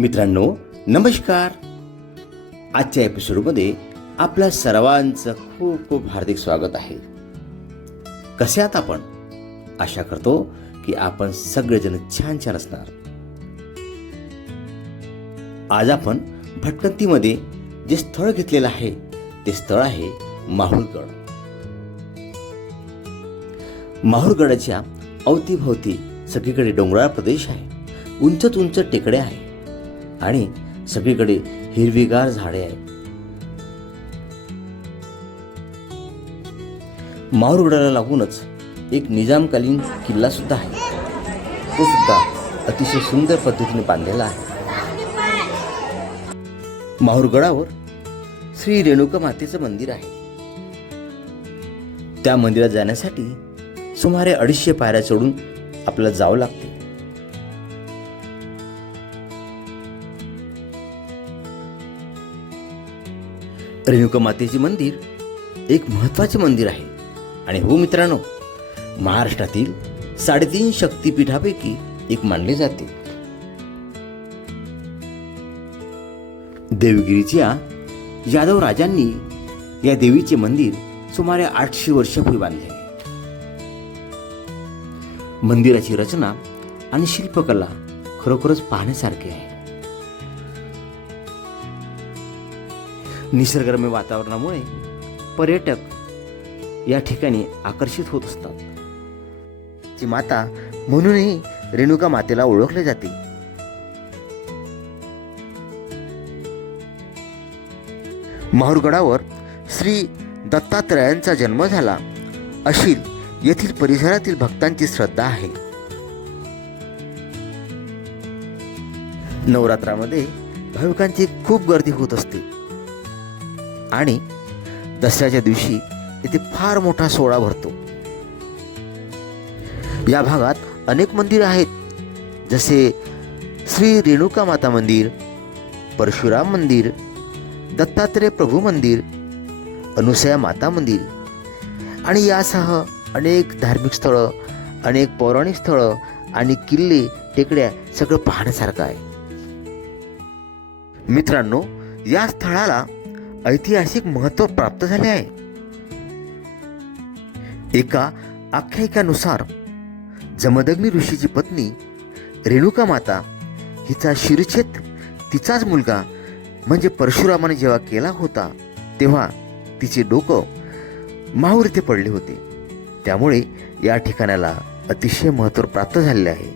मित्रांनो नमस्कार. आजच्या एपिसोडमध्ये आपल्या सर्वांचं खूप खूप हार्दिक स्वागत आहे. कसे आहात आपण? आशा करतो की आपण सगळेजण छान छान असणार. आज आपण भटकंतीमध्ये जे स्थळ घेतलेलं आहे ते स्थळ आहे माहुरगड. माहुरगडाच्या अवतीभोवती सगळीकडे डोंगराळ प्रदेश आहे, उंच उंच टेकड्या आहे आणि सगळीकडे हिरवीगार झाडे आहेत. माहुरगडाला लागूनच एक निजामकालीन किल्ला सुद्धा आहे. तो सुद्धा अतिशय सुंदर पद्धतीने बांधलेला आहे. माहुरगडावर श्री रेणुका मातेचं मंदिर आहे. त्या मंदिरात जाण्यासाठी सुमारे 250 पायऱ्या चढून आपल्याला जावं लागते. रेणुका मातेचे मंदिर एक महत्त्वाचे मंदिर आहे आणि हो मित्रांनो, महाराष्ट्रातील 3.5 शक्तिपीठापैकी एक मानले जाते. देवगिरीच्या यादव राजांनी या देवीचे मंदिर सुमारे 800 वर्षापूर्वी बांधले. मंदिराची रचना आणि शिल्पकला खरोखरच पाहण्यासारखी आहे. निसर्गरम्य वातावरणामुळे पर्यटक या ठिकाणी आकर्षित होत असतात. ती माता म्हणूनही रेणुका मातेला ओळखले जाते. माहुरगडावर श्री दत्तात्रयांचा जन्म झाला अशी येथील परिसरातील भक्तांची श्रद्धा आहे. नवरात्रामध्ये भाविकांची खूप गर्दी होत असते आणि दसऱ्याच्या दिवशी येथे फार मोठा सोहळा भरतो. या भागात अनेक मंदिरे आहेत, जसे श्री रेणुका माता मंदिर, परशुराम मंदिर, दत्तात्रय प्रभू मंदिर, अनुसया माता मंदिर आणि यासह अनेक धार्मिक स्थळं, अनेक पौराणिक स्थळं आणि किल्ले, टेकड्या सगळं पाहण्यासारखं आहे. मित्रांनो, या स्थळाला ऐतिहासिक महत्त्व प्राप्त झाले आहे. एका आख्यायिकानुसार जमदग्नी ऋषीची पत्नी रेणुका माता हिचा शिरच्छेद तिचाच मुलगा म्हणजे परशुरामाने जेव्हा केला होता तेव्हा तिचे डोकं माहूर येथे पडले होते. त्यामुळे या ठिकाणाला अतिशय महत्त्व प्राप्त झालेले आहे.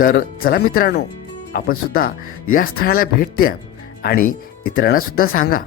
तर चला मित्रांनो, आपण सुद्धा या स्थळाला भेट द्या आणि इतरांना सुद्धा सांगा.